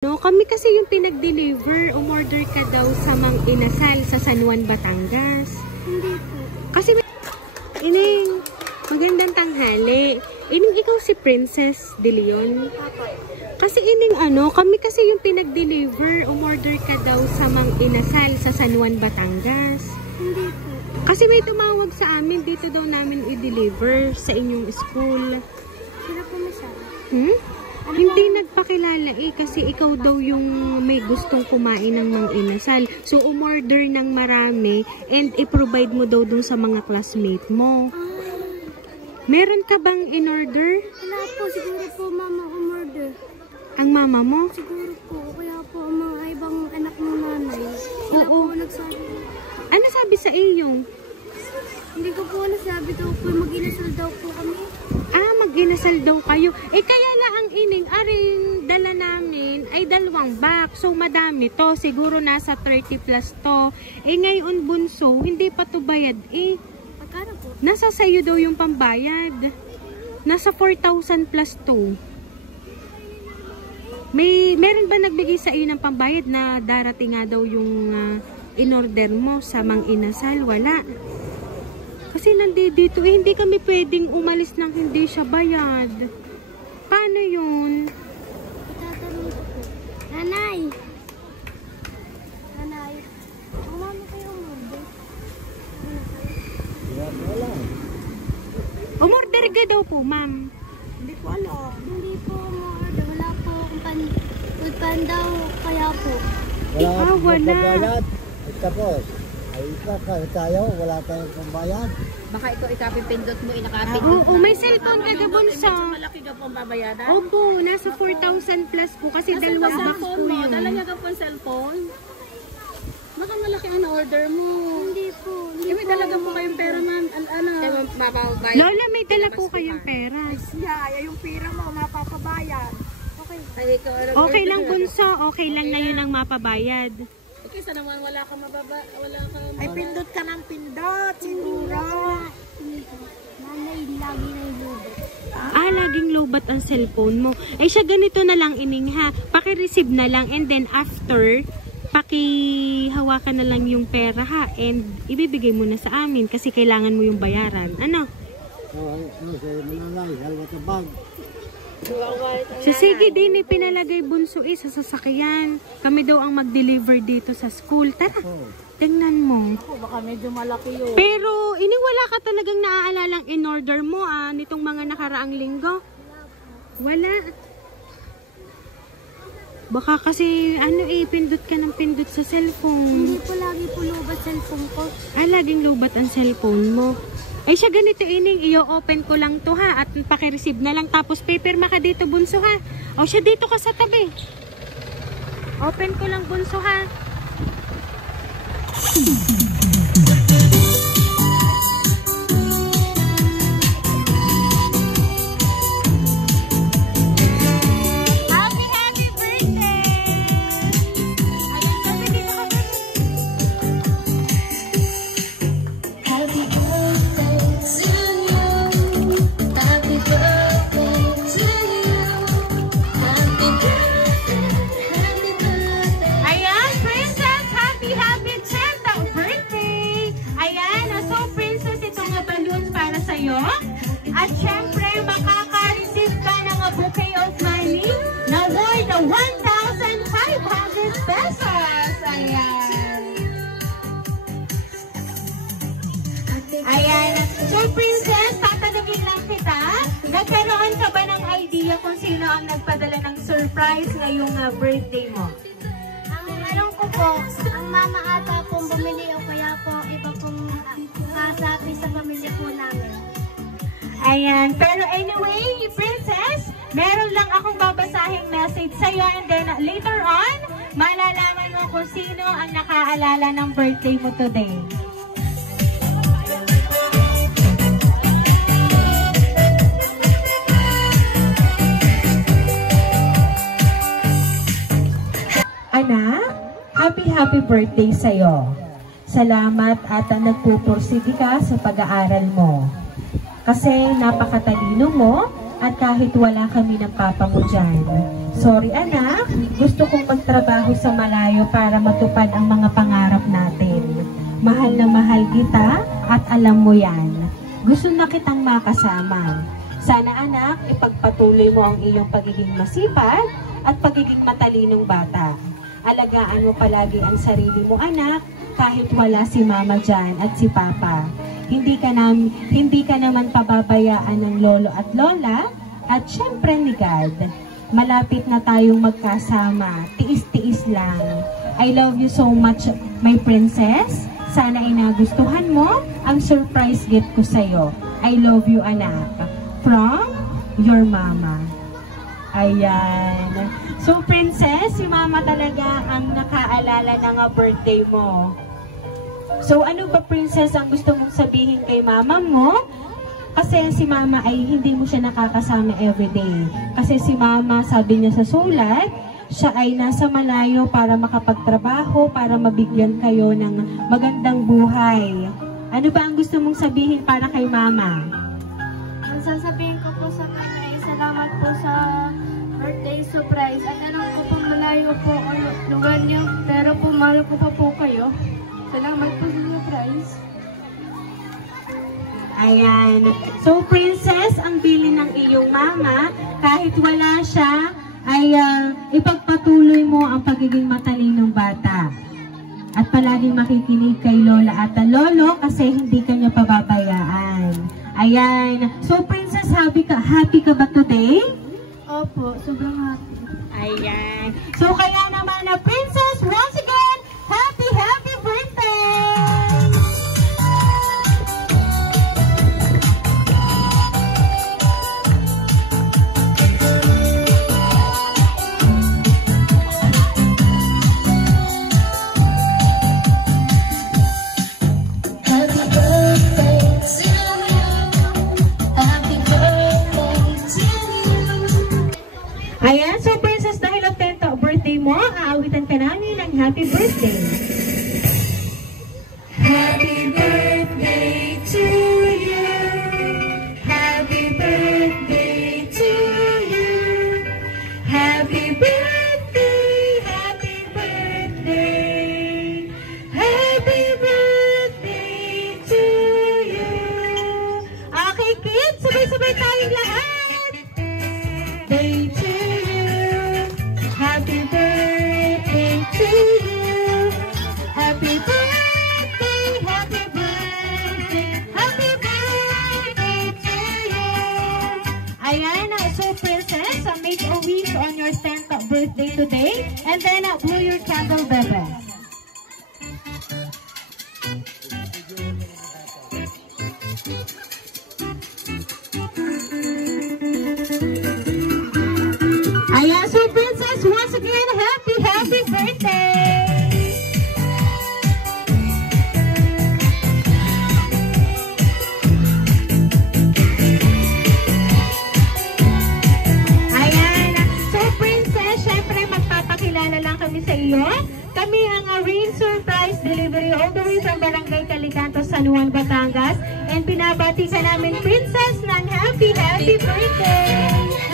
No, kami kasi yung pinag-deliver, umorder ka daw sa Mang Inasal sa San Juan, Batangas. Hindi po. Kasi Ining, magandang tanghali. Ining, ikaw si Princess De Leon. Kasi Ining, kami kasi yung pinag-deliver, umorder ka daw sa Mang Inasal sa San Juan, Batangas. Hindi po. Kasi may tumawag sa amin, dito daw namin i-deliver sa inyong school. Sila po masabi. Hindi nagpakilala kasi ikaw daw yung may gustong kumain ng Mang Inasal. So, umorder ng marami and i-provide mo daw dun sa mga classmate mo. Meron ka bang in-order? Wala po. Siguro po mama umorder. Ang mama mo? Siguro po. Kaya po ang mga ibang anak ng nanay. Wala po nagsabi. Ano sabi sa iyo? Hindi ko po nasabi daw po. Mag-inasal daw po kami. Mag-inasal daw kayo. Kaya lang ang Ining, aring dala namin ay 2 box. So, madami to. Siguro nasa 30 plus to. Ngayon bunso, hindi pa to bayad Pagkano po? Nasa sayo daw yung pambayad. Nasa 4,000 plus to. Meron ba nagbigay sa iyo ng pambayad na darating nga daw yung in-order mo sa Mang Inasal? Wala. Kasi nandito hindi kami pwedeng umalis nang hindi siya bayad. Paano yun? Itatanong ko po. Nanay! Nanay! Ang mama kayo umorder? Wala. Umorder ka daw po, ma'am. Hindi ko alam. Hindi po umorder. Wala po akong food pan daw. Kaya po. Wala. Pagbayad. At tapos, ay tayo, wala tayong pambayad. Baka ito ikapipindot mo, inakapindot. Oo, may cellphone ka bunso. Malaki ka pong babayaran. Opo, nasa 4,000 plus po kasi 2 box po yun. Dala niya ka pong cellphone. Baka malaki ang order mo. Hindi po. May talaga po kayong pera, ma'am. Mapapabayad. Lola, may dala po kayong pera. Yung pira mo, mapapabayad. Okay lang bunso, okay lang na yun ang mapabayad. Okay, sa naman wala ka Ay, pindot ka ng pindot, siguro. Nanay, lagi na yung lubat. Laging lubat ang cellphone mo. Siya ganito na lang Ining ha. Paki-receive na lang and then after, paki-hawakan na lang yung pera ha. And ibibigay mo na sa amin kasi kailangan mo yung bayaran. Ano? Sa'yo manalay, halwa sa bag. So, sige din pinalagay bunso sa sasakyan. Kami daw ang mag-deliver dito sa school. Tara, tingnan mo. Baka medyo malaki yun. Pero, Ining, wala ka talagang naaalalang in-order mo nitong mga nakaraang linggo? Wala. Baka kasi, pindot ka ng pindot sa cellphone. Hindi po lagi po lubat cellphone ko. Laging lubat ang cellphone mo. Siya ganito Ining, i-open ko lang to ha at paki-receive na lang tapos paperma ka dito bunso ha. Siya dito ka sa tabi. Open ko lang bunso ha. Happy birthday! Sabi dito ka ba? Happy birthday to you. Happy birthday to you. Happy birthday. Ayan, Princess! Happy 10th birthday! Ayan, so Princess, itong balloons para sa'yo. At syempre, makaka-receive ka ng bouquet of money na worth 1,500 pesos. Ayan. Ayan. So, Princess, tatanungin lang kita, nagkaroon ka ba ng idea kung sino ang nagpadala ng surprise ngayong birthday mo? Ang alam ko po, ang mama ata pong bumili o kaya po iba pong kasabi sa pamilya po namin. Ayan. Pero anyway, Princess, meron lang akong babasahing message sa'yo and then later on, malalaman mo kung sino ang nakaalala ng birthday mo today. Anak, happy birthday sa'yo. Salamat at nagpupursige ka sa pag-aaral mo. Kasi napakatalino mo at kahit wala kami ng papa mo dyan. Sorry anak, gusto kong magtrabaho sa malayo para matupad ang mga pangarap natin. Mahal na mahal kita at alam mo yan. Gusto na kitang makasama. Sana anak, ipagpatuloy mo ang iyong pagiging masipag at pagiging matalinong bata. Alagaan mo palagi ang sarili mo anak, kahit wala si mama dyan at si papa. Hindi ka naman pababayaan ng lolo at lola at syempre ni God. Malapit na tayong magkasama, tiis-tiis lang. I love you so much, my princess. Sana ay nagustuhan mo ang surprise gift ko sa'yo. I love you anak. From your mama. Ayan. So princess, si mama talaga ang nakaalala ng birthday mo. So ano ba princess ang gusto mong sabihin kay mama mo? Kasi si mama ay hindi mo siya nakakasama everyday. Kasi si mama, sabi niya sa sulat, siya ay nasa malayo para makapagtrabaho, para mabigyan kayo ng magandang buhay. Ano ba ang gusto mong sabihin para kay mama? Ang sasabihin ko po sa kanya ay salamat po sa birthday surprise. At alam ko po malayo po ang lugar niyo, pero po mahal ko pa po kayo. Salamat po sa surprise. Ayan. So, princess, ang bilin ng iyong mama, kahit wala siya, ay ipagpatuloy mo ang pagiging matalinong bata. At palaging makikinig kay lola at lolo kasi hindi ka niya pababayaan. Ayan. So, princess, happy ka ba today? Opo, sobrang happy. Ayan. So, kaya naman na princess, once again, happy birthday! Happy birthday to you. Happy birthday to you. Ayan, so princess, dahil ang 10th birthday mo, aawitan ka namin ng happy birthday. Happy birthday to you. Happy birthday to you. Happy birthday, happy birthday. Happy birthday to you. Okay, kids, sabay-sabay tayong lahat. Day to you. Happy birthday to you. Happy birthday, happy birthday, happy birthday to you. Ayan, so princess, make a wish on your 10th birthday today, and then blow your candle, bebe. Ayan, so princess, once again, happy birthday! Ayan, so princess, syempre magpapakilala lang kami sa iyo. Kami ang Rain Surprise Delivery all the way from Barangay Calicanto, San Juan, Batangas. And pinabati ka namin, princess, ng happy birthday!